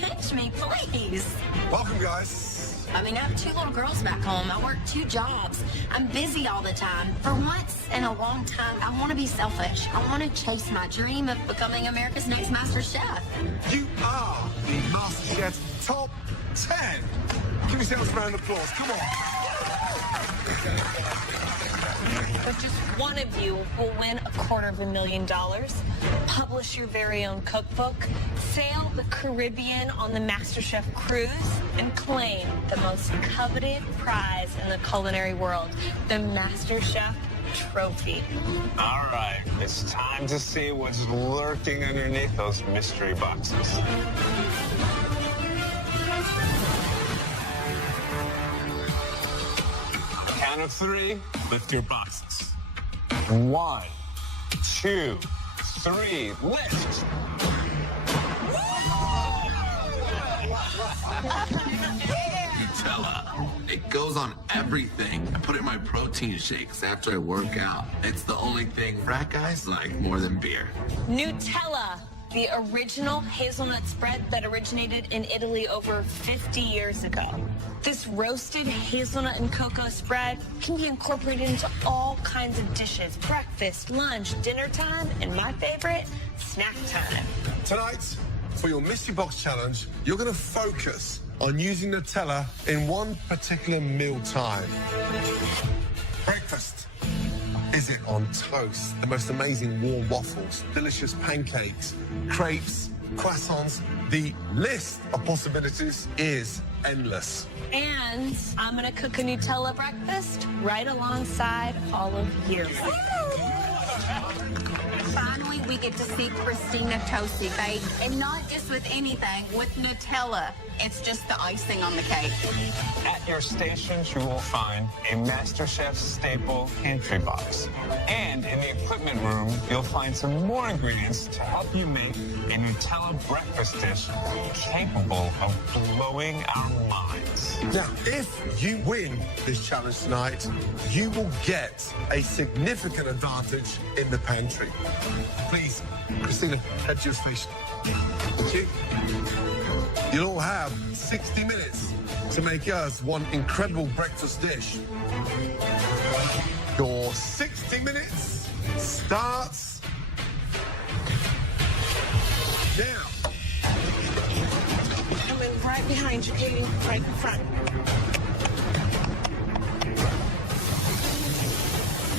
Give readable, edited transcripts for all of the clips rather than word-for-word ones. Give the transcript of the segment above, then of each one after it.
Pinch me, please. Welcome, guys. I mean, I have 2 little girls back home. I work 2 jobs. I'm busy all the time. For once in a long time, I want to be selfish. I want to chase my dream of becoming America's next Master Chef. You are the MasterChef Top 10. Give yourselves a round of applause. Come on. But just one of you will win $250,000, publish your very own cookbook, sail the Caribbean on the MasterChef cruise, and claim the most coveted prize in the culinary world, the MasterChef trophy. All right, it's time to see what's lurking underneath those mystery boxes. Count of 3, lift your boxes. 1, 2, 3, lift. Nutella. It goes on everything. I put it in my protein shakes after I work out. It's the only thing frat guys like more than beer. Nutella, the original hazelnut spread that originated in Italy over 50 years ago. This roasted hazelnut and cocoa spread can be incorporated into all kinds of dishes: breakfast, lunch, dinner time, and my favorite, snack time. Tonight, for your Mystery Box Challenge, you're going to focus on using Nutella in one particular meal time. Breakfast. Is it on toast? The most amazing warm waffles, delicious pancakes, crepes, croissants. The list of possibilities is endless. And I'm gonna cook a Nutella breakfast right alongside all of you. Finally, we get to see Christina Tosi bake, and not just with anything, with Nutella. It's just the icing on the cake. At your stations, you will find a MasterChef staple pantry box. And in the equipment room, you'll find some more ingredients to help you make a Nutella breakfast dish capable of blowing our minds. Now, if you win this challenge tonight, you will get a significant advantage in the pantry. Please, Christina, head to your station. Thank you. You'll all have 60 minutes to make us one incredible breakfast dish. Your 60 minutes starts now. Coming right behind you, Katie, right in front.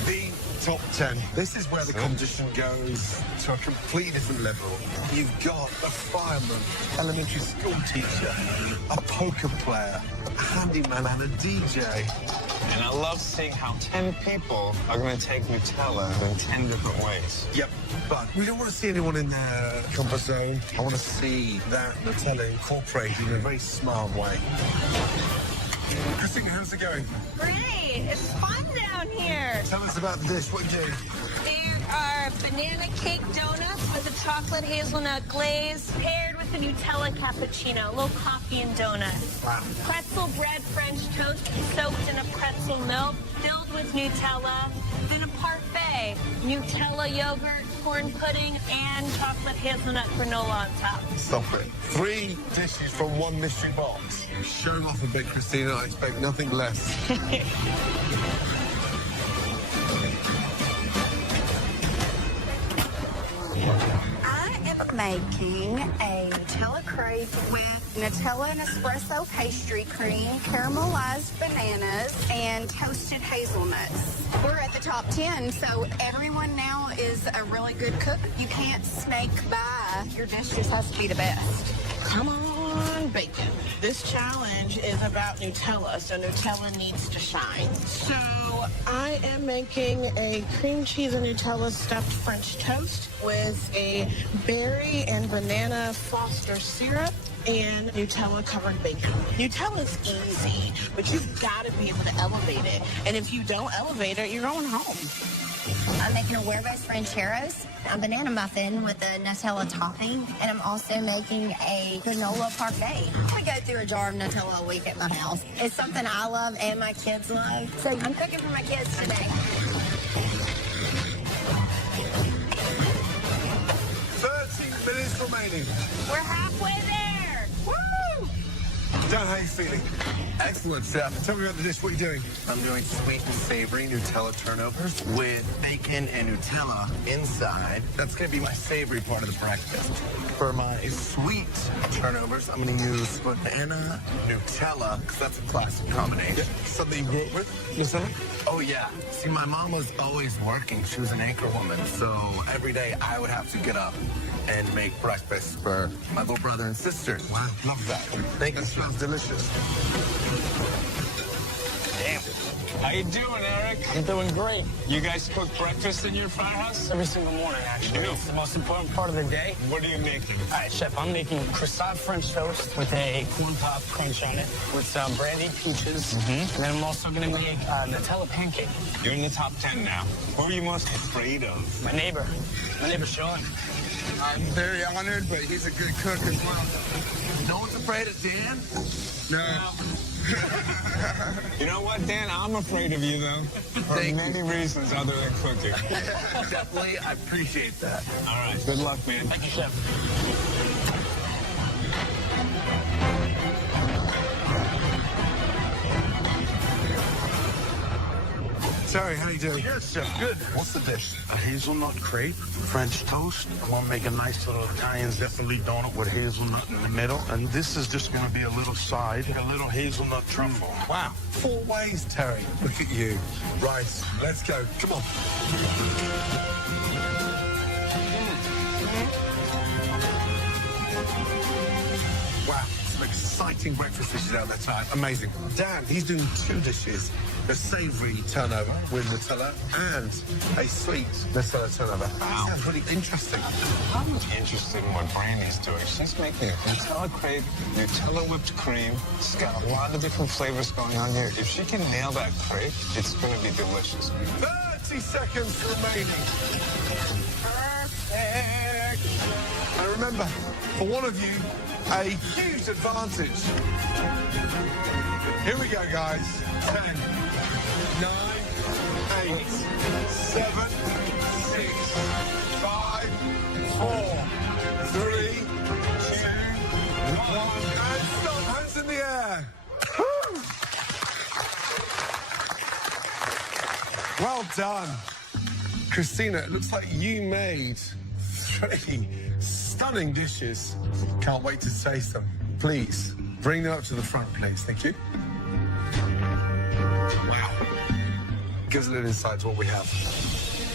The top 10. This is where the competition goes to a completely different level. You've got a fireman, elementary school teacher, a poker player, a handyman, and a DJ. And I love seeing how 10 people are going to take Nutella in 10 different ways. Yep, but we don't want to see anyone in their comfort zone. I want to see that Nutella incorporated in a very smart way. Christina, how's it going? Great, it's fun down here. Tell us about the dish. What you do? There are banana cake donuts with a chocolate hazelnut glaze paired with a Nutella cappuccino, a little coffee and donuts. Wow. Pretzel bread French toast soaked in a pretzel milk, filled with Nutella. Then a parfait, Nutella yogurt, corn pudding, and chocolate hazelnut granola on top. Stop it. 3 dishes from one mystery box. You're showing off a bit, Christina. I expect nothing less. I am making a Nutella crepe with Nutella and espresso pastry cream, caramelized bananas, and toasted hazelnuts. We're at the top 10, so everyone now is a really good cook. You can't snake by. Your dish just has to be the best. Come on, bacon. This challenge is about Nutella, so Nutella needs to shine. So I am making a cream cheese and Nutella stuffed French toast with a berry and banana Foster syrup and Nutella covered bacon. Nutella's easy, but you've got to be able to elevate it. And if you don't elevate it, you're going home. I'm making a huevos rancheros, a banana muffin with a Nutella topping, and I'm also making a granola parfait. I go through a jar of Nutella a week at my house. It's something I love and my kids love, so I'm cooking for my kids today. 13 minutes remaining. We're halfway there. Woo! Dan, how are you feeling? Excellent, chef. Tell me about the dish. What are you doing? I'm doing sweet and savory Nutella turnovers with bacon and Nutella inside. That's going to be my savory part of the breakfast. For my sweet turnovers, I'm going to use banana Nutella, because that's a classic combination. Yeah, something you grew up with, Nutella? Oh, yeah. See, my mom was always working. She was an anchor woman, so every day I would have to get up and make breakfast for my little brother and sister. Wow, love that. Thank you. That smells delicious. Damn. How you doing, Eric? I'm doing great. You guys cook breakfast in your firehouse? Every single morning, actually. Yeah. It's the most important part of the day. What are you making? All right, Chef, I'm making croissant French toast with a corn pop crunch on it with some brandied peaches. And then I'm also going to make Nutella pancake. You're in the top 10 now. Who are you most afraid of? My neighbor Sean. I'm very honored, but he's a good cook as well. No one's afraid of Dan? No. You know what, Dan? I'm afraid of you, though. For many reasons other than cooking. Definitely, I appreciate that. All right. Good luck, man. Thank you, Chef. Terry, how you doing? Yes, chef. Good. What's the dish? A hazelnut crepe, French toast. I want to make a nice little Italian Zeffoli donut with hazelnut in the middle. And this is just going to be a little side, a little hazelnut truffle. Wow. 4 ways, Terry. Look at you. Right, let's go. Come on. Wow, some exciting breakfast dishes out there tonight. Amazing. Dan, he's doing 2 dishes. A savory turnover with Nutella and a sweet Nutella turnover. That sounds really interesting. I'm interested in what Brandy's doing. She's making a Nutella crepe, Nutella whipped cream. She's got a lot of different flavors going on here. If she can nail that crepe, it's going to be delicious. 30 seconds remaining. Perfect. And remember, for one of you, a huge advantage. Here we go, guys. 10, 9, 8, 7, 6, 5, 4, 3, 2, 1, and stop. Hands in the air. Woo! Well done. Christina, it looks like you made 3 stunning dishes. Can't wait to taste them. Please, bring them up to the front, please. Thank you. Wow. Give us a little insight to what we have.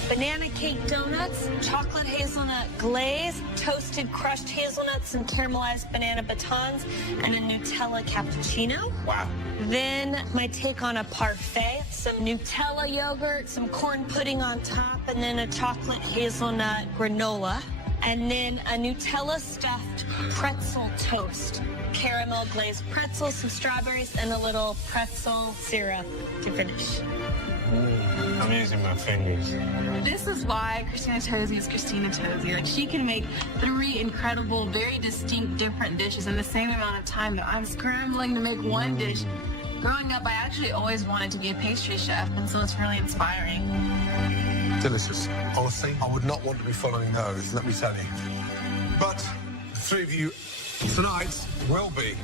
Banana cake donuts, chocolate hazelnut glaze, toasted crushed hazelnuts and caramelized banana batons, and a Nutella cappuccino. Wow. Then my take on a parfait, some Nutella yogurt, some corn pudding on top, and then a chocolate hazelnut granola. And then a Nutella stuffed pretzel toast. Caramel glazed pretzels, some strawberries, and a little pretzel syrup to finish. I'm using my fingers. This is why Christina Tosi is Christina Tosi. Like, she can make 3 incredible, very distinct, different dishes in the same amount of time that I'm scrambling to make one dish. Growing up, I actually always wanted to be a pastry chef, and so it's really inspiring. Delicious. Honestly, I would not want to be following those, let me tell you. But the 3 of you tonight will be.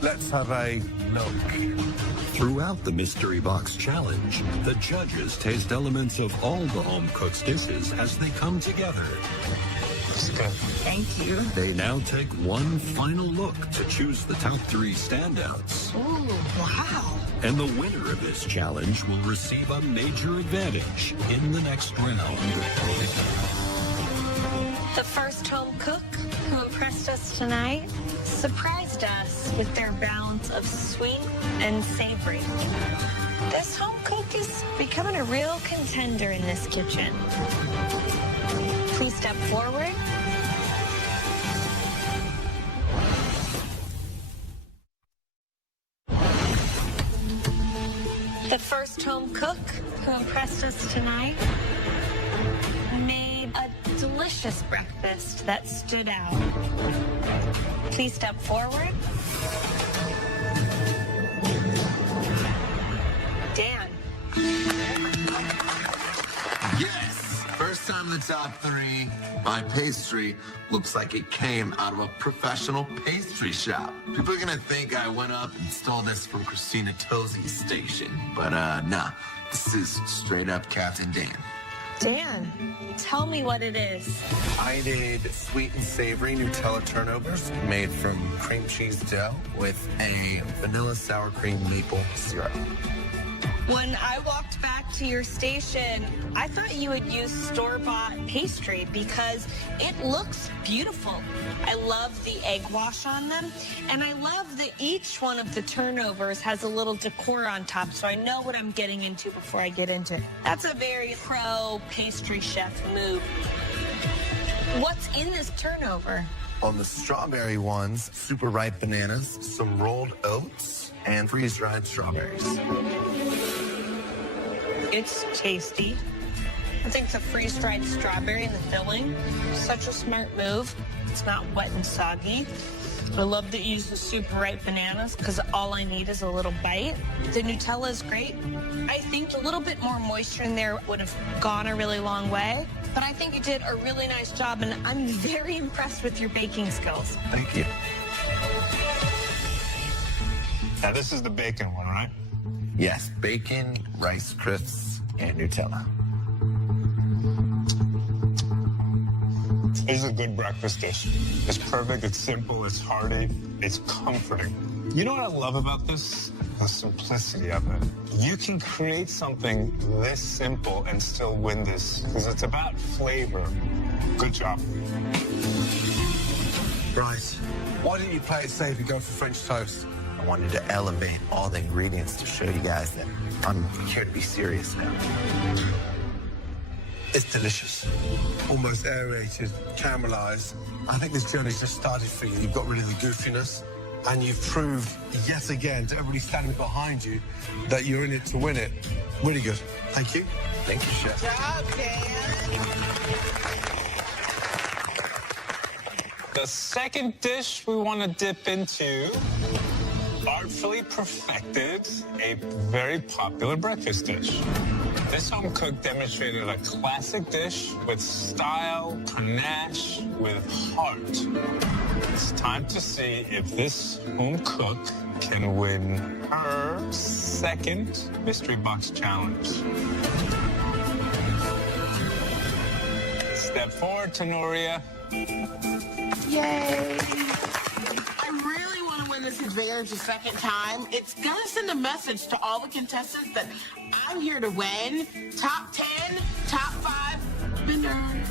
Let's have a look. Throughout the Mystery Box Challenge, the judges taste elements of all the home cook's dishes as they come together. It's good. Thank you. They now take one final look to choose the top 3 standouts. Ooh, wow. And the winner of this challenge will receive a major advantage in the next round. The first home cook who impressed us tonight surprised us with their balance of sweet and savory. This home cook is becoming a real contender in this kitchen. Please step forward. The first home cook who impressed us tonight made a delicious breakfast that stood out. Please step forward. Dan. Yes! First time in the top 3. My pastry looks like it came out of a professional pastry shop. People are gonna think I went up and stole this from Christina Tozzi's station. But nah, this is straight up Captain Dan. Dan, tell me what it is. I did sweet and savory Nutella turnovers made from cream cheese dough with a vanilla sour cream maple syrup. When I walked back to your station, I thought you would use store-bought pastry because it looks beautiful. I love the egg wash on them, and I love that each one of the turnovers has a little decor on top, so I know what I'm getting into before I get into it. That's a very pro pastry chef move. What's in this turnover? On the strawberry ones, super ripe bananas, some rolled oats, and freeze-dried strawberries. It's tasty. I think the freeze-dried strawberry in the filling, such a smart move. It's not wet and soggy. I love that you use the super ripe bananas because all I need is a little bite. The Nutella is great. I think a little bit more moisture in there would have gone a really long way, but I think you did a really nice job, and I'm very impressed with your baking skills. Thank you. Now, this is the bacon one, right? Yes, bacon, Rice Crisps, and Nutella. This is a good breakfast dish. It's perfect, it's simple, it's hearty, it's comforting. You know what I love about this? The simplicity of it. You can create something this simple and still win this because it's about flavor. Good job. Right. Why didn't you play it safe and go for French toast? I wanted to elevate all the ingredients to show you guys that I'm here to be serious now. It's delicious. Almost aerated, caramelized. I think this journey's just started for you. You've got rid of the goofiness, and you've proved yet again to everybody standing behind you that you're in it to win it. Really good. Thank you. Thank you, Chef. Good job, Dan. The second dish we want to dip into artfully perfected a very popular breakfast dish. This home cook demonstrated a classic dish with style, panache, with heart. It's time to see if this home cook can win her second mystery box challenge. Step forward, Tenoria. Yay. I really want to win this advantage a second time. It's going to send a message to all the contestants that I'm here to win. Top 10, top 5, winner.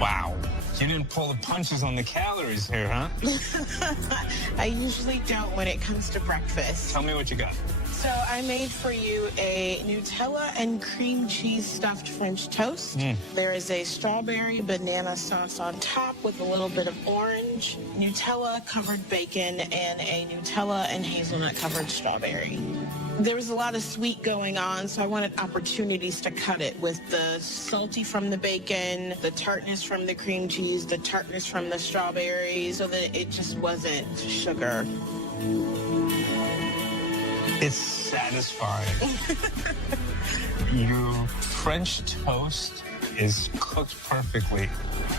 Wow. You didn't pull the punches on the calories here, huh? I usually don't when it comes to breakfast. Tell me what you got. So I made for you a Nutella and cream cheese stuffed French toast. There is a strawberry banana sauce on top with a little bit of orange, Nutella covered bacon, and a Nutella and hazelnut covered strawberry. There was a lot of sweet going on, so I wanted opportunities to cut it with the salty from the bacon, the tartness from the cream cheese, the tartness from the strawberries, so that it just wasn't sugar. It's satisfying. Your French toast is cooked perfectly.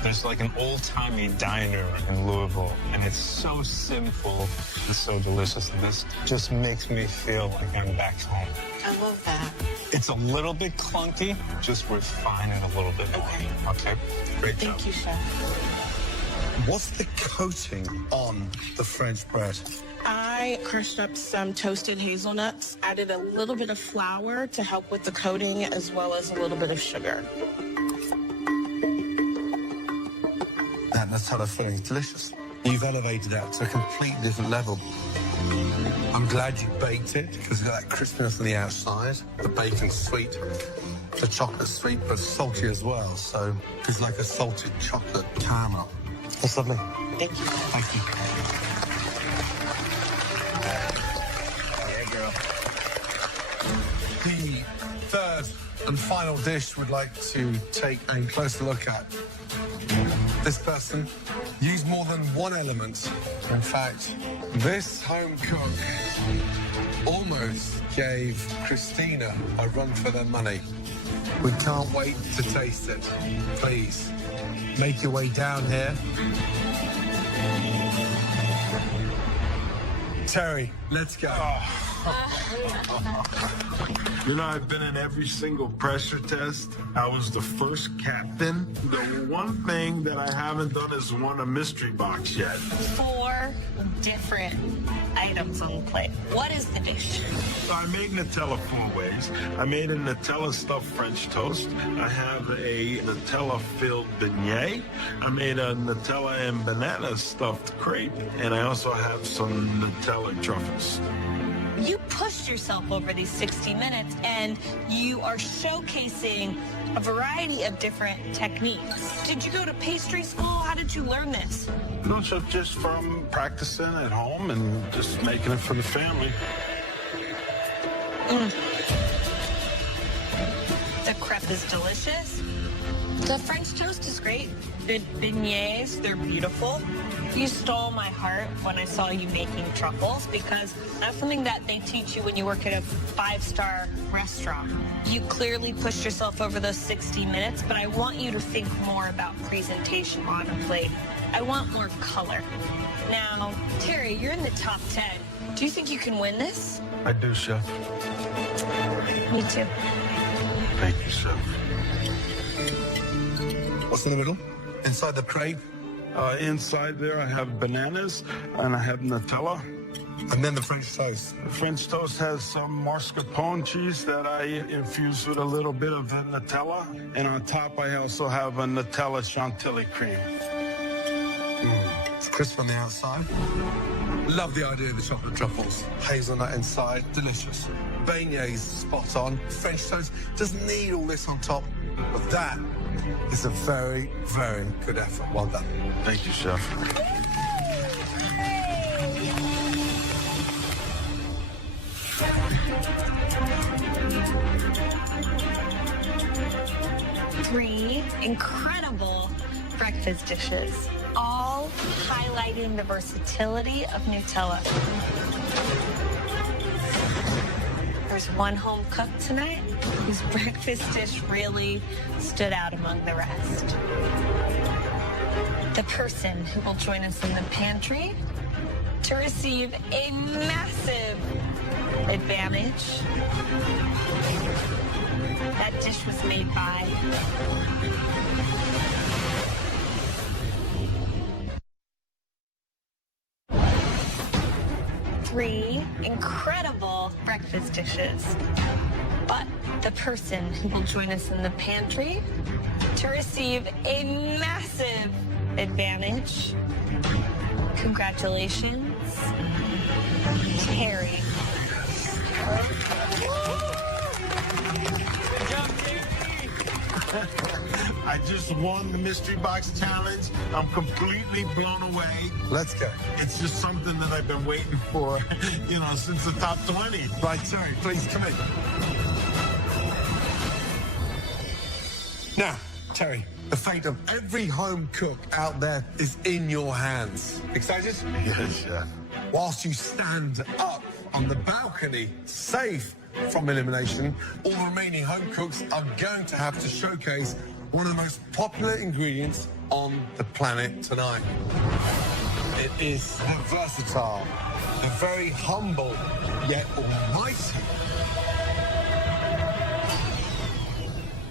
There's like an old-timey diner in Louisville, and it's so simple and so delicious. And this just makes me feel like I'm back home. I love that. It's a little bit clunky. Just refine it a little bit more. Okay? Great job. Thank you, Chef. What's the coating on the French bread? I crushed up some toasted hazelnuts, added a little bit of flour to help with the coating, as well as a little bit of sugar. That Nutella filling is delicious. You've elevated that to a completely different level. I'm glad you baked it because it's got that crispiness on the outside. The bacon's sweet, the chocolate's sweet but salty as well. So it's like a salted chocolate caramel. That's lovely. Thank you. Thank you. The third and final dish we'd like to take a closer look at. This person used more than one element. In fact, this home cook almost gave Christina a run for their money. We can't wait to taste it. Please, make your way down here. Terry, let's go. You know, I've been in every single pressure test. I was the first captain. The one thing that I haven't done is won a mystery box yet. 4 different items on the plate. What is the dish? So I make Nutella 4 ways. I made a Nutella stuffed French toast. I have a Nutella filled beignet. I made a Nutella and banana stuffed crepe. And I also have some Nutella truffles. You pushed yourself over these 60 minutes and you are showcasing a variety of different techniques. Did you go to pastry school? How did you learn this? No, so just from practicing at home and just making it for the family. The crepe is delicious. The French toast is great. The beignets, they're beautiful. You stole my heart when I saw you making truffles because that's something that they teach you when you work at a 5-star restaurant. You clearly pushed yourself over those 60 minutes, but I want you to think more about presentation on a plate. I want more color. Now, Terry, you're in the top 10. Do you think you can win this? I do, Chef. Me too. Thank you, Chef. What's in the middle? Inside the crepe? Inside there, I have bananas and I have Nutella. And then the French toast. The French toast has some mascarpone cheese that I infuse with a little bit of the Nutella. And on top, I also have a Nutella chantilly cream. It's crisp on the outside. Love the idea of the chocolate truffles. Hazelnut inside, delicious. Beignets, spot on. French toast doesn't need all this on top. But that is a very, very good effort. Well done. Thank you, Chef. Three incredible breakfast dishes, all highlighting the versatility of Nutella. There's one home cook tonight whose breakfast dish really stood out among the rest. The person who will join us in the pantry to receive a massive advantage. That dish was made by three incredible breakfast dishes. But the person who will join us in the pantry to receive a massive advantage. Congratulations, Terry. I just won the Mystery Box Challenge. I'm completely blown away. Let's go. It's just something that I've been waiting for, since the top 20. Right, Terry, please come in. Now, Terry, the fate of every home cook out there is in your hands. Excited? Yes, Chef. Whilst you stand up on the balcony, safe from elimination, all the remaining home cooks are going to have to showcase one of the most popular ingredients on the planet tonight. It is the versatile, the very humble, yet almighty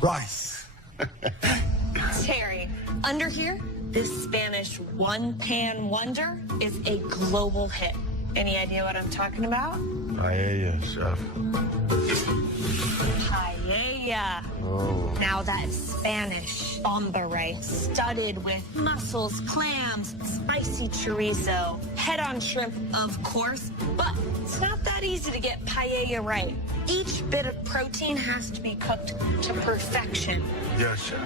rice. Terry, under here, this Spanish one-pan wonder is a global hit. Any idea what I'm talking about? Paella, Chef. Paella. Oh. Now that's Spanish bomba rice, studded with mussels, clams, spicy chorizo, head-on shrimp, of course. But it's not that easy to get paella right. Each bit of protein has to be cooked to perfection. Yes, Chef.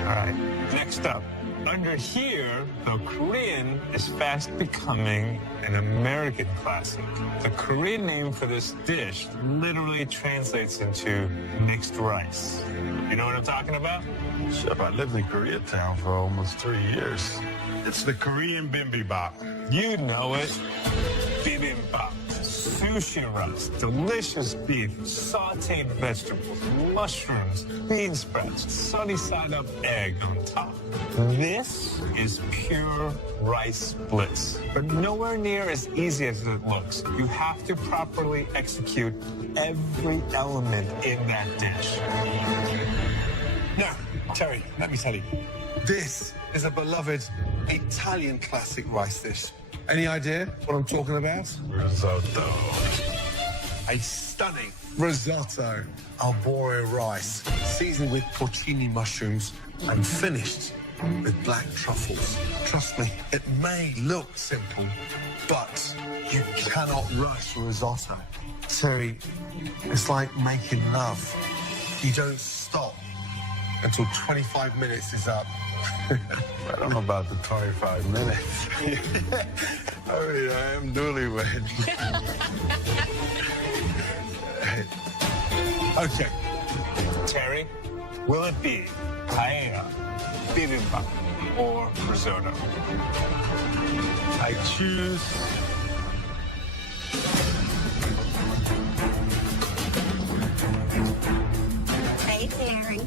All right, next up. Under here, the Korean is fast becoming an American classic. The Korean name for this dish literally translates into mixed rice. You know what I'm talking about? Chef, I lived in Koreatown for almost 3 years. It's the Korean bibimbap. You know it. Bibimbap. sushi rice, delicious beef, sauteed vegetables, mushrooms, bean sprouts, sunny side up egg on top. This is pure rice bliss, but nowhere near as easy as it looks. You have to properly execute every element in that dish. Now, Terry, let me tell you, this is a beloved Italian classic rice dish. Any idea what I'm talking about? Risotto. A stunning risotto alboro rice, seasoned with porcini mushrooms and finished with black truffles. Trust me, it may look simple, but you cannot rush risotto. Terry, it's like making love. You don't stop until 25 minutes is up. I don't know about the 25 minutes. I mean, I am newlywed. Okay. Terry, will it be paella, bibimbap, or risotto? I choose... Hey, Terry.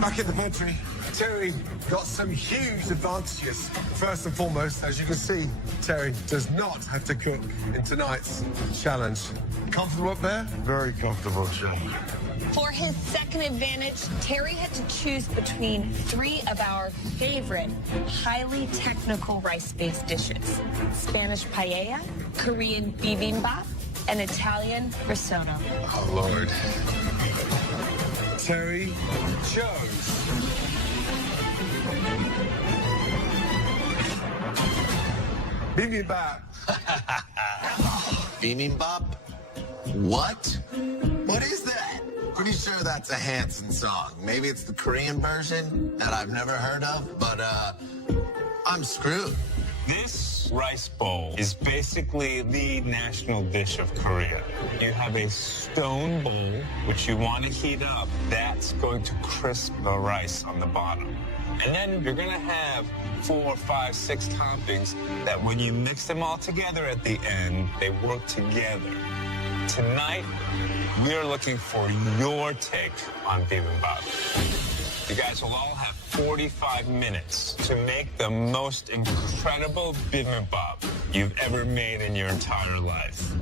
Back in the pantry, Terry got some huge advantages. First and foremost, as you can see, Terry does not have to cook in tonight's challenge. Comfortable up there? Very comfortable, Chef. For his second advantage, Terry had to choose between 3 of our favorite, highly technical rice-based dishes: Spanish paella, Korean bibimbap, and Italian risotto. Oh, Lord. Terry chose bibimbap. Bibimbap? What? What is that? Pretty sure that's a Hanson song. Maybe it's the Korean version that I've never heard of, but I'm screwed. This rice bowl is basically the national dish of Korea. You have a stone bowl, which you want to heat up. That's going to crisp the rice on the bottom. And then you're going to have 4, 5, 6 toppings that when you mix them all together at the end, they work together. Tonight, we are looking for your take on bibimbap. You guys will all have 45 minutes to make the most incredible bibimbap you've ever made in your entire life.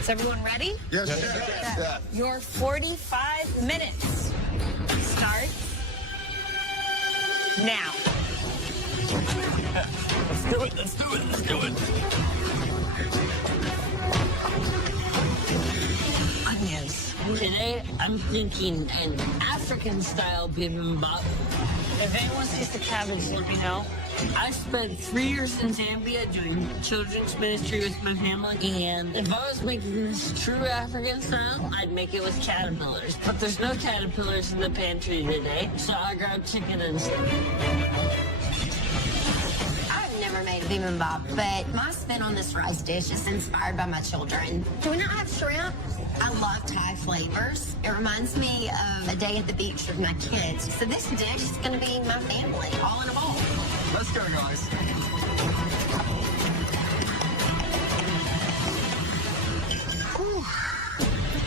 Is everyone ready? Yes, Yeah. Your 45 minutes start now. Let's do it, let's do it, let's do it. Onions. Today, I'm thinking an African-style bibimbap. If anyone sees the cabbage, let me know. I spent 3 years in Zambia doing children's ministry with my family, and if I was making this true African style, I'd make it with caterpillars. But there's no caterpillars in the pantry today, so I grabbed chicken instead. I've never made a bibimbap, but my spin on this rice dish is inspired by my children. Do we not have shrimp? I love Thai flavors. It reminds me of a day at the beach with my kids. So this dish is going to be my family, all in a bowl. Let's go, guys.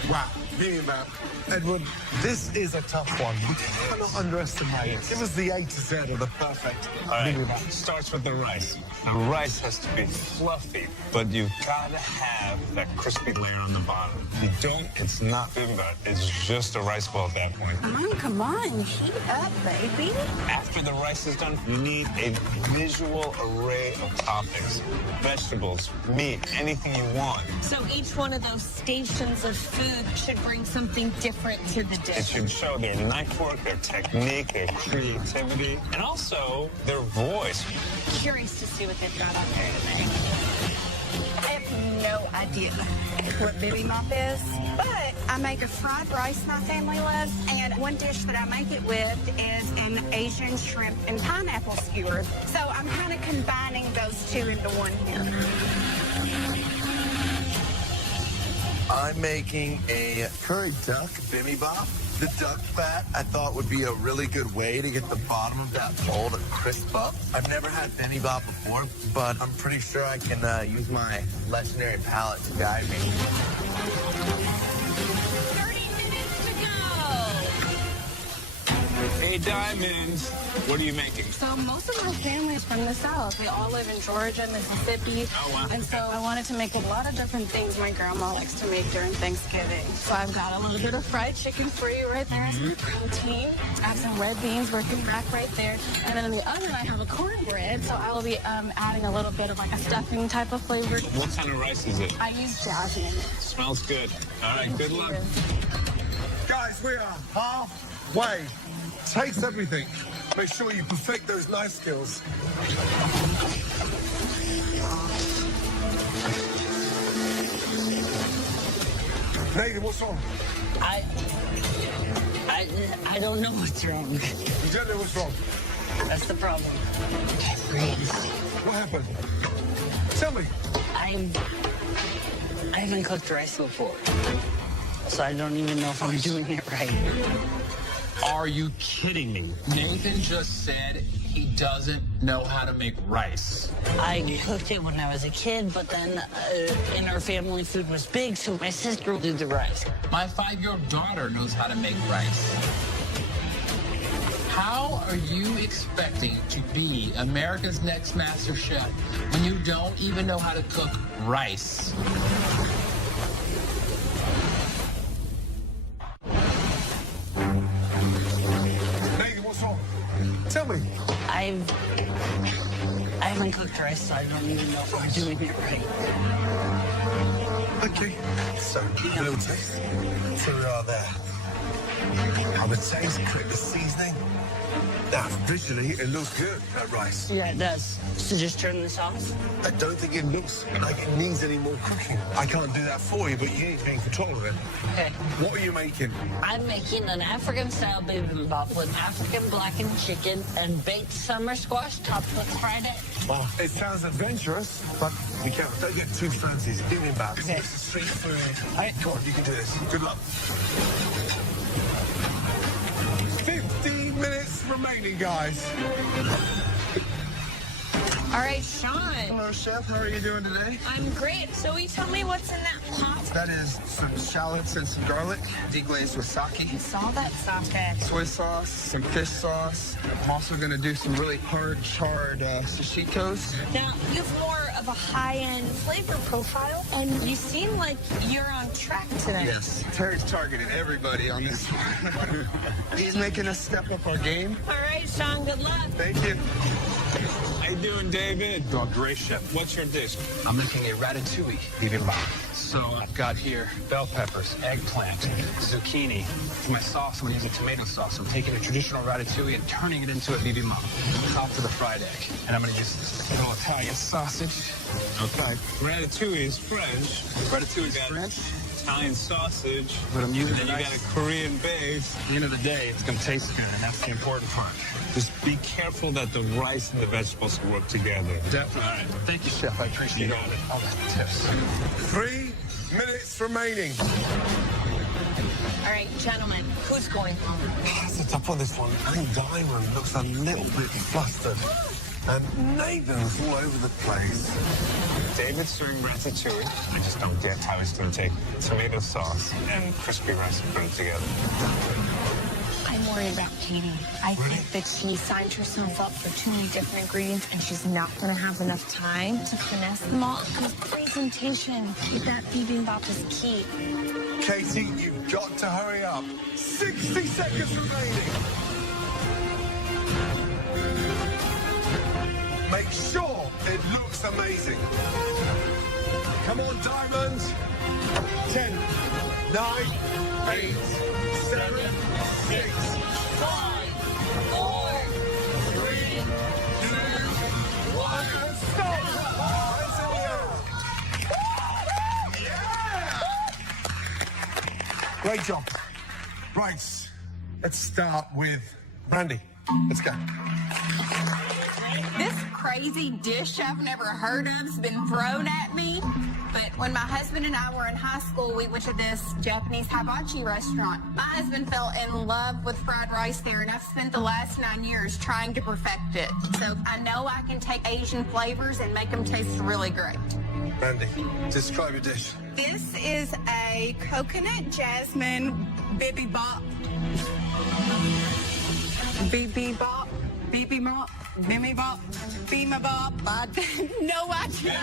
Wow, bibimbap. Edward, this is a tough one. You cannot underestimate. Give us the A to Z of the perfect All right, bibimbap. starts with the rice. The rice has to be fluffy, but you've got to have that crispy layer on the bottom. If you don't, it's not bibimbap. It's just a rice bowl at that point. Come on, heat up, baby. After the rice is done, you need a visual array of toppings. Vegetables, meat, anything you want. So each one of those stations of food should bring something different to the It dish. should show their knife work, their technique, their creativity, and also their voice. Curious to see what they've got out there today. I have no idea what bibimbap is, but I make a fried rice my family loves, and one dish that I make it with is an Asian shrimp and pineapple skewer. So I'm kind of combining those two into one here. I'm making a curry duck bibimbap. The duck fat, I thought, would be a really good way to get the bottom of that bowl to crisp up. I've never had bibimbap before, but I'm pretty sure I can use my legendary palate to guide me. 30 minutes to go. Hey, Diamonds, what are you making? So most of my family is from the South. We all live in Georgia, Mississippi. Oh, wow. And so I wanted to make a lot of different things my grandma likes to make during Thanksgiving. So I've got a little bit of fried chicken for you right there. Some protein. I have some red beans working back right there. And then in the oven, I have a cornbread. So I will be adding a little bit of like a stuffing type of flavor. What kind of rice is it? I use jasmine. Smells good. All right, good luck. Guys, we are halfway. Taste everything. Make sure you perfect those knife skills. Nathan, what's wrong? I don't know what's wrong. You don't know what's wrong? That's the problem. I freeze. What happened? Tell me. I haven't cooked rice before, so I don't even know if I'm doing it right. Are you kidding me? Nathan just said he doesn't know how to make rice. I cooked it when I was a kid, but then in our family, food was big, so my sister would do the rice. My 5-year-old daughter knows how to make rice. How are you expecting to be America's Next Master Chef when you don't even know how to cook rice? Nathan, what's wrong? Tell me. I haven't cooked rice, so I don't even know if I'm doing it right. Okay. So, a little taste. So we are there. How the taste, click the seasoning. Now, visually, it looks good, that rice. Yeah, it does. So just turn this off? I don't think it looks like it needs any more cooking. I can't do that for you, but you need to be in control of it. Okay. What are you making? I'm making an African-style bibimbap with African blackened chicken and baked summer squash topped with fried egg. Wow. It sounds adventurous, but be careful. Don't get too fancy. It's bibimbap. Okay. It's street food. All right. Come on, you can do this. Good luck. 15 minutes remaining, guys. All right, Sean. Hello, Chef. How are you doing today? I'm great. So will you tell me what's in that pot? That is some shallots and some garlic, deglazed with sake. I saw that sauce. Soy sauce, some fish sauce. I'm also going to do some really hard, charred sashikos. Now, you have more of a high-end flavor profile, and you seem like you're on track today. Yes, Terry's targeting everybody on this one. He's making us step up our game. All right, Sean, good luck. Thank you. How you doing, David? Oh, great, chef. What's your dish? I'm making a ratatouille bibimbap. So I've got here bell peppers, eggplant, zucchini. For my sauce, I'm going to use a tomato sauce. I'm taking a traditional ratatouille and turning it into a bibimbap, topped with a fried egg. And I'm going to use this little Italian sausage. Okay. Ratatouille is French. Ratatouille is French, Italian sausage. but I'm using And it you got a Korean base. At the end of the day, it's going to taste good, and that's the important part. Just be careful that the rice and the vegetables work together. Definitely. All right. Thank you, chef. I appreciate You got it. all the tips. 3 minutes remaining. All right, gentlemen, who's going home? That's a tough one, this one. I think Diamond looks a little bit flustered. And Nathan's all over the place. David's doing ratatouille. I just don't get how he's going to take tomato sauce and crispy rice and put it together. I'm worried about Katie. I think that she signed herself up for too many different ingredients, and she's not going to have enough time to finesse them all. Because presentation with that bibimbap is key. Katie, you've got to hurry up. 60 seconds remaining. Make sure it looks amazing. Come on, Diamond. 10, 9, 8, 7, 6, 5, 4, 3, 2, 1, and stop. Yeah! Great job. Right, let's start with Brandy. Let's go. This crazy dish I've never heard of has been thrown at me. But when my husband and I were in high school, we went to this Japanese hibachi restaurant. My husband fell in love with fried rice there, and I've spent the last 9 years trying to perfect it. So I know I can take Asian flavors and make them taste really great. Randy, describe your dish. This is a coconut jasmine bibimbap. Bibimbap. Bibimbap. Bibimbap. Bibimbap. No idea.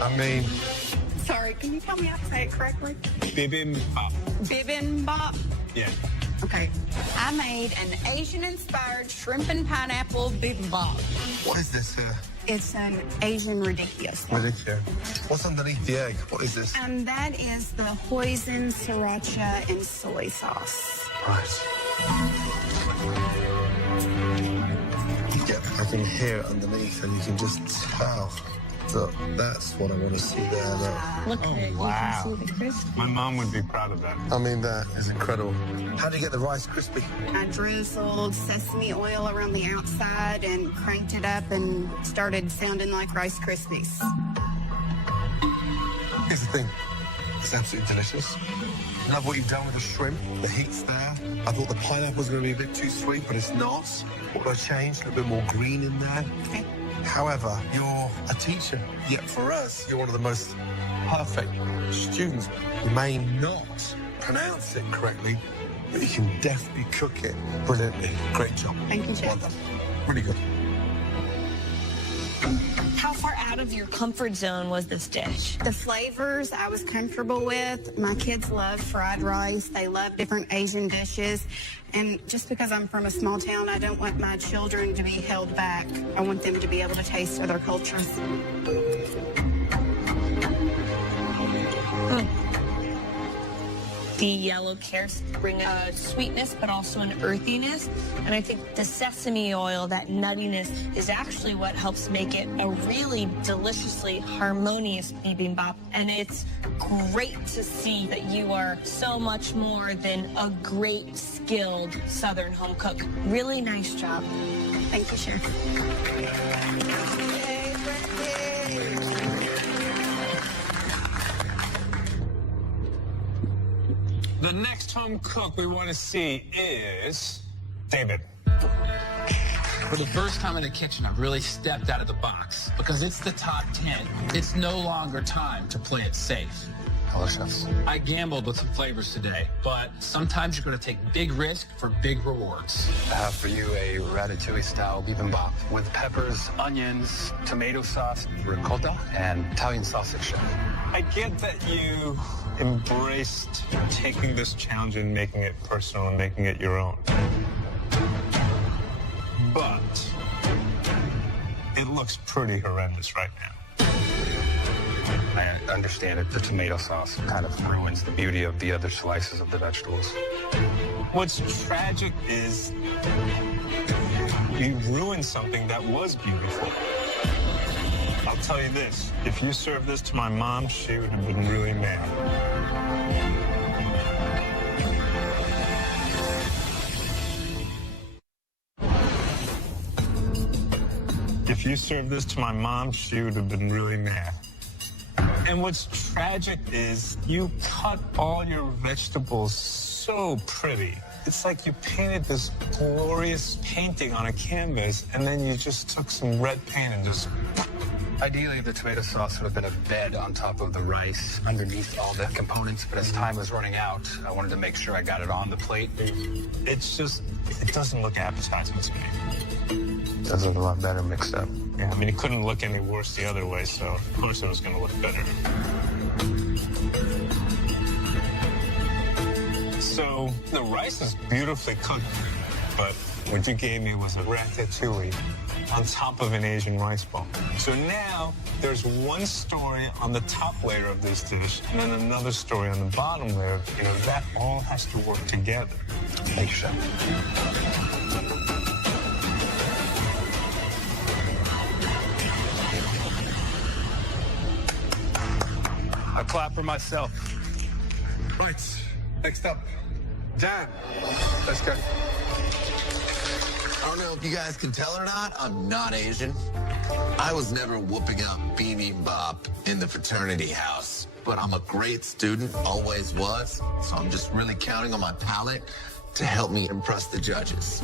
I mean... Sorry, can you tell me how to say it correctly? Bibimbap. Bibimbap. Yeah. Okay. I made an Asian-inspired shrimp and pineapple bibimbap. What is this, sir? It's an Asian ridiculous. Ridiculous. What's underneath the egg? What is this? That is the hoisin, sriracha, and soy sauce. Right. Yep, I can hear it underneath, and you can just tell. So that's what I want to see there. Look at it. Wow. You can see the crisp. My mom would be proud of that. I mean, that is incredible. How do you get the rice crispy? I drizzled sesame oil around the outside and cranked it up and started sounding like Rice Krispies. Here's the thing. It's absolutely delicious. Love what you've done with the shrimp. The heat's there. I thought the pineapple was going to be a bit too sweet, but it's not. What I changed, a little bit more green in there. Okay. However, you're a teacher. Yet for us, you're one of the most perfect students. You may not pronounce it correctly, but you can definitely cook it brilliantly. Great job. Thank you, Chef. Well done. Really good. How far out of your comfort zone was this dish? The flavors I was comfortable with. My kids love fried rice. They love different Asian dishes. And just because I'm from a small town, I don't want my children to be held back. I want them to be able to taste other cultures. The yellow carrots bring a sweetness, but also an earthiness. And I think the sesame oil, that nuttiness, is actually what helps make it a really deliciously harmonious bibimbap. And it's great to see that you are so much more than a great, skilled Southern home cook. Really nice job. Thank you, Chef. The next home cook we want to see is David. For the first time in the kitchen, I've really stepped out of the box because it's the top 10. It's no longer time to play it safe. Hello, chefs. I gambled with the flavors today, but sometimes you're going to take big risk for big rewards. I have for you a ratatouille-style bibimbap with peppers, onions, tomato sauce, ricotta, and Italian sausage. I get that you embraced taking this challenge and making it personal and making it your own. But it looks pretty horrendous right now. I understand it. The tomato sauce kind of ruins the beauty of the other slices of the vegetables. What's tragic is you ruined something that was beautiful. I'll tell you this, if you served this to my mom, she would have been really mad. If you served this to my mom, she would have been really mad. And what's tragic is you cut all your vegetables so pretty. It's like you painted this glorious painting on a canvas, and then you just took some red paint and just... Ideally, the tomato sauce would have been a bed on top of the rice underneath all the components, but as time was running out, I wanted to make sure I got it on the plate. It's just, it doesn't look appetizing to me. It does look a lot better mixed up. Yeah, I mean, it couldn't look any worse the other way, so of course it was going to look better. So the rice is beautifully cooked, but what you gave me was a ratatouille on top of an Asian rice ball. So now there's one story on the top layer of this dish and then another story on the bottom layer. You know, that all has to work together. Thank you, Chef. I clap for myself. Right, next up, Dan. Let's go. I don't know if you guys can tell or not, I'm not Asian. I was never whooping up bibimbap in the fraternity house, but I'm a great student, always was, so I'm just really counting on my palate to help me impress the judges.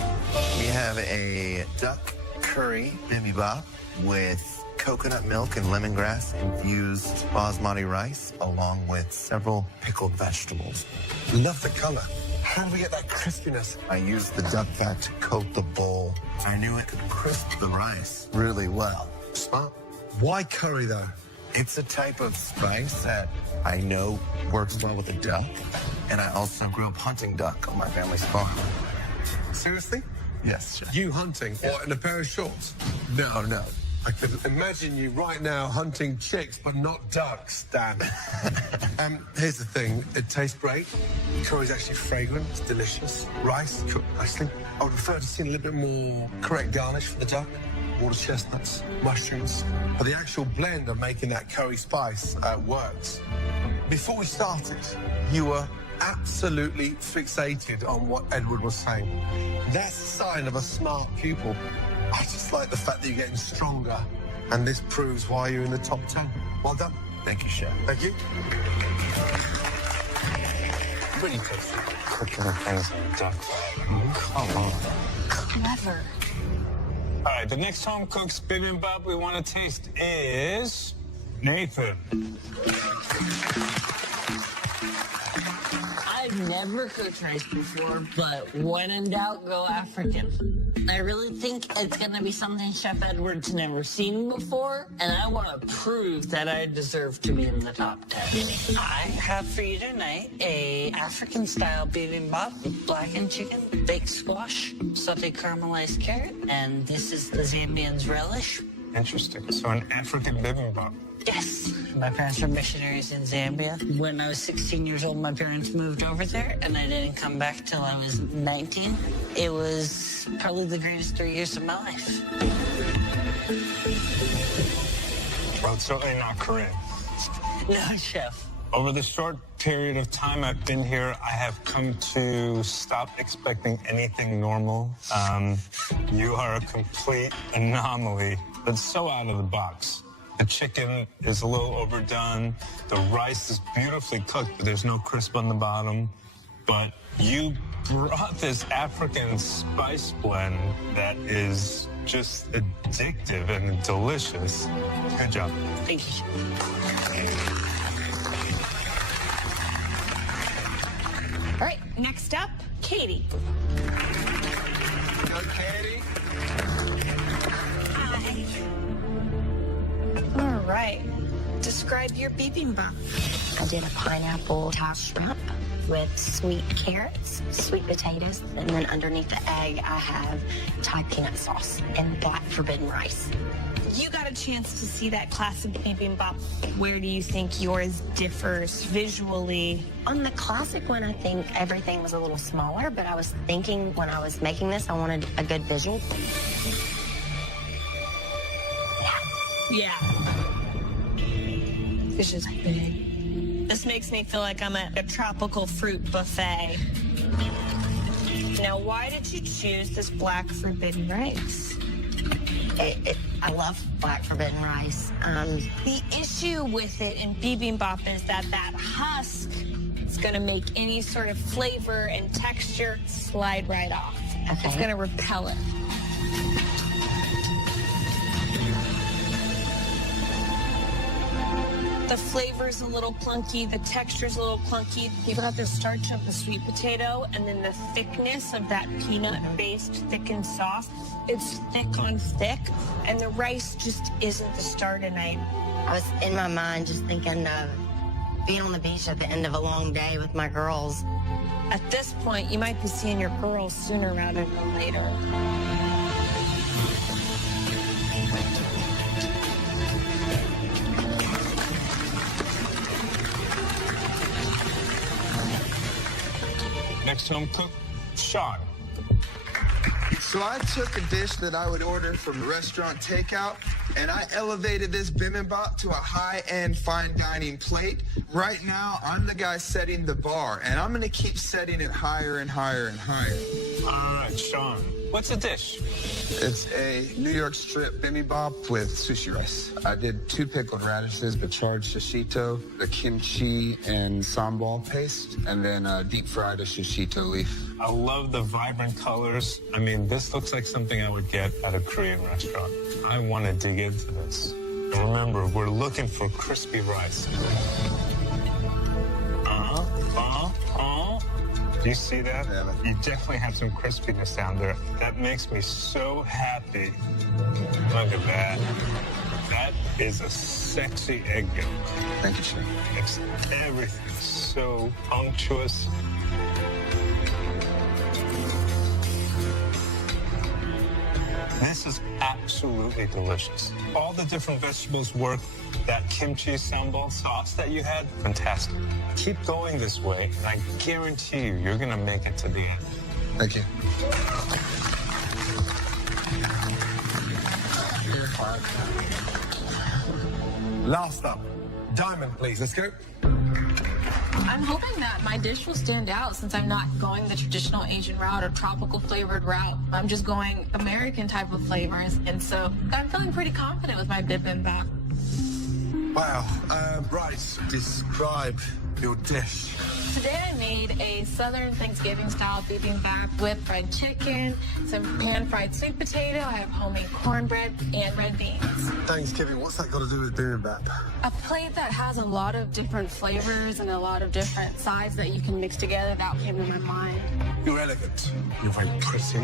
We have a duck curry bibimbap with coconut milk and lemongrass infused basmati rice, along with several pickled vegetables. Love the color. How do we get that crispiness? I used the duck fat to coat the bowl. I knew it could crisp the rice really well. Smart. Why curry, though? It's a type of spice that I know works well with the duck, and I also grew up hunting duck on my family's farm. Seriously? Yes. You hunting? What, in a pair of shorts? No, no. I can imagine you right now hunting chicks, but not ducks, Dan. Here's the thing. It tastes great. Curry's actually fragrant. It's delicious. Rice, cooked nicely. I would prefer to see a little bit more correct garnish for the duck. Water chestnuts, mushrooms. But the actual blend of making that curry spice works. Before we started, you were absolutely fixated on what Edward was saying. That's a sign of a smart pupil. I just like the fact that you're getting stronger, and this proves why you're in the top 10. Well done. Thank you, Chef. Thank you. Pretty tasty. Cooking things in duck. Come on. Clever. All right, the next home cook's bibimbap we want to taste is Nathan. I've never cooked rice before, but when in doubt, go African. I really think it's going to be something Chef Edward's never seen before, and I want to prove that I deserve to be in the top 10. I have for you tonight a African-style bibimbap with blackened chicken, baked squash, sauteed caramelized carrot, and this is the Zambian's relish. Interesting. So an African bibimbap. Yes. My parents were missionaries in Zambia. When I was 16 years old, my parents moved over there, and I didn't come back till I was 19. It was probably the greatest 3 years of my life. Well, it's certainly not Korean. No, Chef. Over the short period of time I've been here, I have come to stop expecting anything normal. You are a complete anomaly, but so out of the box. The chicken is a little overdone. The rice is beautifully cooked, but there's no crisp on the bottom. But you brought this African spice blend that is just addictive and delicious. Good job. Thank you. All right, next up, Katie. Go, Katie. Hi. All right. Describe your bibimbap. I did a pineapple Thai shrimp with sweet carrots, sweet potatoes, and then underneath the egg, I have Thai peanut sauce and black forbidden rice. You got a chance to see that classic bibimbap. Where do you think yours differs visually? On the classic one, I think everything was a little smaller, but I was thinking when I was making this, I wanted a good visual. Yeah. This is big. This makes me feel like I'm at a tropical fruit buffet. Now, why did you choose this black forbidden rice? I love black forbidden rice. The issue with it in bibimbap is that husk is going to make any sort of flavor and texture slide right off. Okay. It's going to repel it. The flavor's a little clunky, the texture's a little clunky. You've got the starch of the sweet potato and then the thickness of that peanut-based thickened sauce. It's thick on thick, and the rice just isn't the star tonight. I was in my mind just thinking of being on the beach at the end of a long day with my girls. At this point, you might be seeing your girls sooner rather than later. Next home cook, Sean. So I took a dish that I would order from restaurant takeout, and I elevated this bibimbap to a high-end fine dining plate. Right now, I'm the guy setting the bar, and I'm going to keep setting it higher and higher and higher. All right, Sean, What's the dish? It's a New York strip bibimbap with sushi rice. I did 2 pickled radishes, bacharred shishito, the kimchi and sambal paste, and then deep fried a shishito leaf. I love the vibrant colors. I mean, this looks like something I would get at a Korean restaurant. I want to dig into this. And remember, we're looking for crispy rice. Do you see that? Yeah. You definitely have some crispiness down there. That makes me so happy. Look at that. That is a sexy egg yolk. Thank you, Chef. It's everything so unctuous. This is absolutely delicious. All the different vegetables work. That kimchi sambal sauce that you had, fantastic. Keep going this way, and I guarantee you, you're gonna make it to the end. Thank you. Last up, Diamond, please. Let's go. I'm hoping that my dish will stand out since I'm not going the traditional Asian route or tropical flavored route. I'm just going American type of flavors, and so I'm feeling pretty confident with my bibimbap. Wow. Right. Describe your dish. Today I made a Southern Thanksgiving style bibimbap with fried chicken, some pan-fried sweet potato, I have homemade cornbread, and red beans. Thanksgiving, what's that got to do with bibimbap? A plate that has a lot of different flavors and a lot of different sides that you can mix together, that came to my mind. You're elegant. You're very pretty.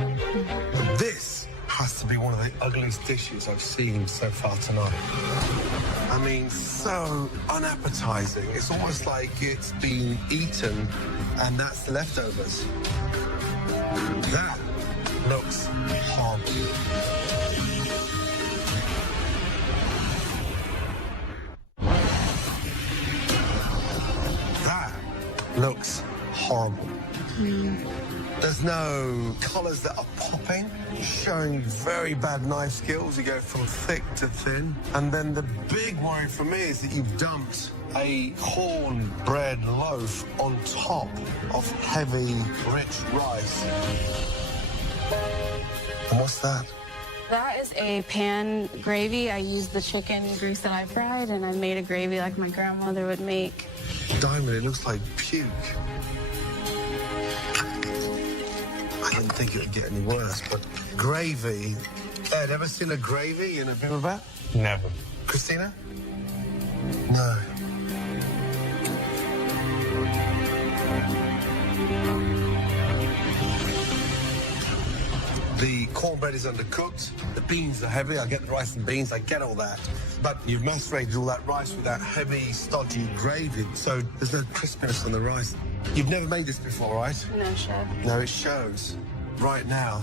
But this has to be one of the ugliest dishes I've seen so far tonight. I mean, so unappetizing. It's almost like it's been eaten and that's leftovers. That looks horrible. That looks horrible. There's no colors that are popping, showing very bad knife skills. You go from thick to thin. And then the big worry for me is that you've dumped a cornbread loaf on top of heavy, rich rice. And what's that? That is a pan gravy. I used the chicken grease that I fried, and I made a gravy like my grandmother would make. Diamond, it looks like puke. I didn't think it would get any worse, but gravy. Ed, ever seen a gravy in a bibimbap? Never. Christina? No. The cornbread is undercooked. The beans are heavy. I get the rice and beans. I get all that. But you've macerated all that rice with that heavy, stodgy gravy, so there's no crispiness on the rice. You've never made this before, right? No, Chef. No, it shows right now.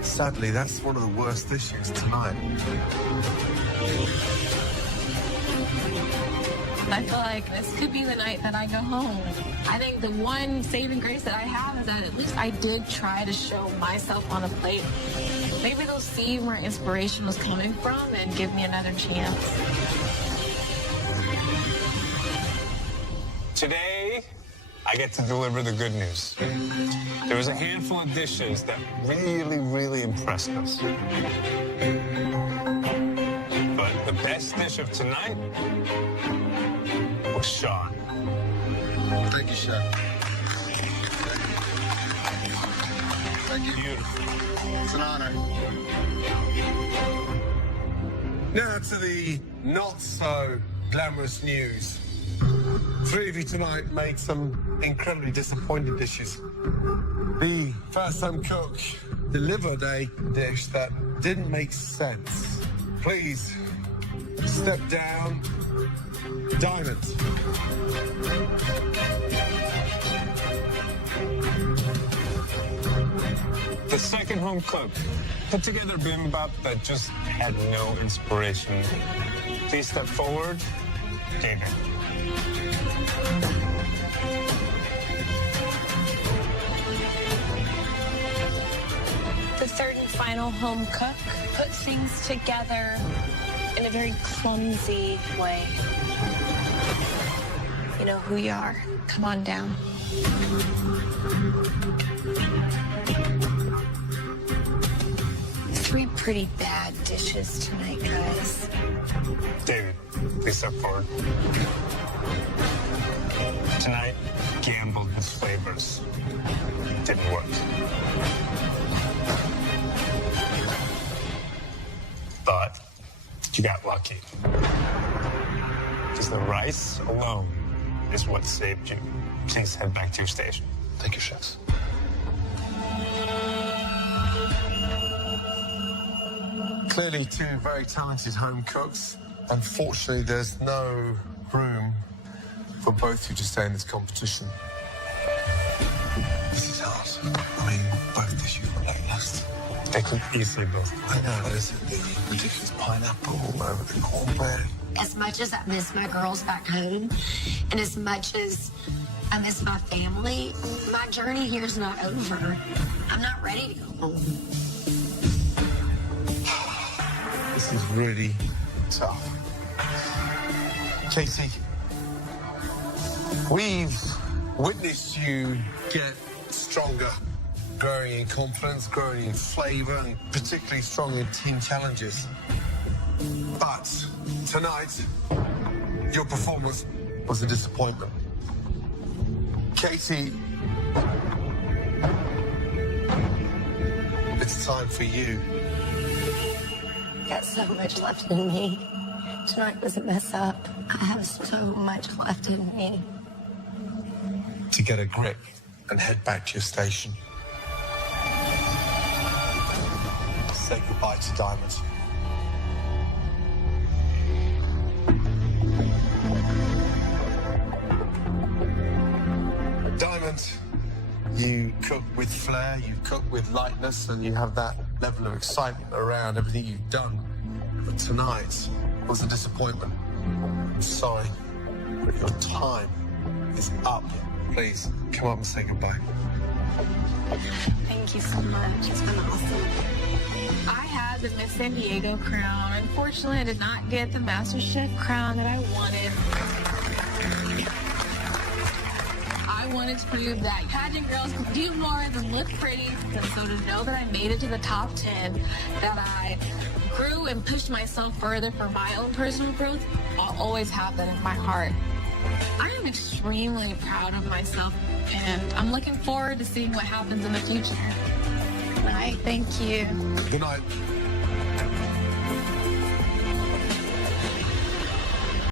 Sadly, that's one of the worst dishes tonight. I feel like this could be the night that I go home. I think the one saving grace that I have is that at least I did try to show myself on a plate. Maybe they'll see where inspiration was coming from and give me another chance. Today, I get to deliver the good news. There was a handful of dishes that really, really impressed us. But the best dish of tonight was Sean. Thank you, Chef. Thank you. Beautiful. It's an honor. Now to the not so glamorous news. 3 of you tonight made some incredibly disappointing dishes. The first home cook delivered a dish that didn't make sense. Please step down. Diamond. The second home cook put together a bibimbap that just had no inspiration. Please step forward, David. The third and final home cook puts things together in a very clumsy way. You know who you are. Come on down. 3 pretty bad dishes tonight, guys. David, please step forward. Tonight, gambled with flavors. Didn't work. But you got lucky. Because the rice alone is what saved you. Please head back to your station. Thank you, chefs. Clearly 2 very talented home cooks. Unfortunately, there's no room for both of you to stay in this competition. This is hard. I mean, both dishes were lackluster. They can easily both. I know, there's the ridiculous pineapple all over the cornbread. As much as I miss my girls back home, and as much as I miss my family, my journey here is not over. I'm not ready to go home. This is really tough. Katie, we've witnessed you get stronger, growing in confidence, growing in flavor, and particularly strong in team challenges. But tonight, your performance was a disappointment. Katie, it's time for you. Got so much left in me. Tonight was a mess up. I have so much left in me. To get a grip and head back to your station. Say goodbye to Diamond. Diamond, you cook with flair, you cook with lightness, and you have that level of excitement around everything you've done. But tonight was a disappointment. I'm sorry, but your time is up. Please, come up and say goodbye. Thank you so much. It's been awesome. I had the Miss San Diego crown. Unfortunately, I did not get the MasterChef crown that I wanted. I wanted to prove that pageant girls could do more than look pretty. And so to know that I made it to the top 10, that I grew and pushed myself further for my own personal growth, I'll always have that in my heart. I am extremely proud of myself, and I'm looking forward to seeing what happens in the future. Good night. Thank you. Good night.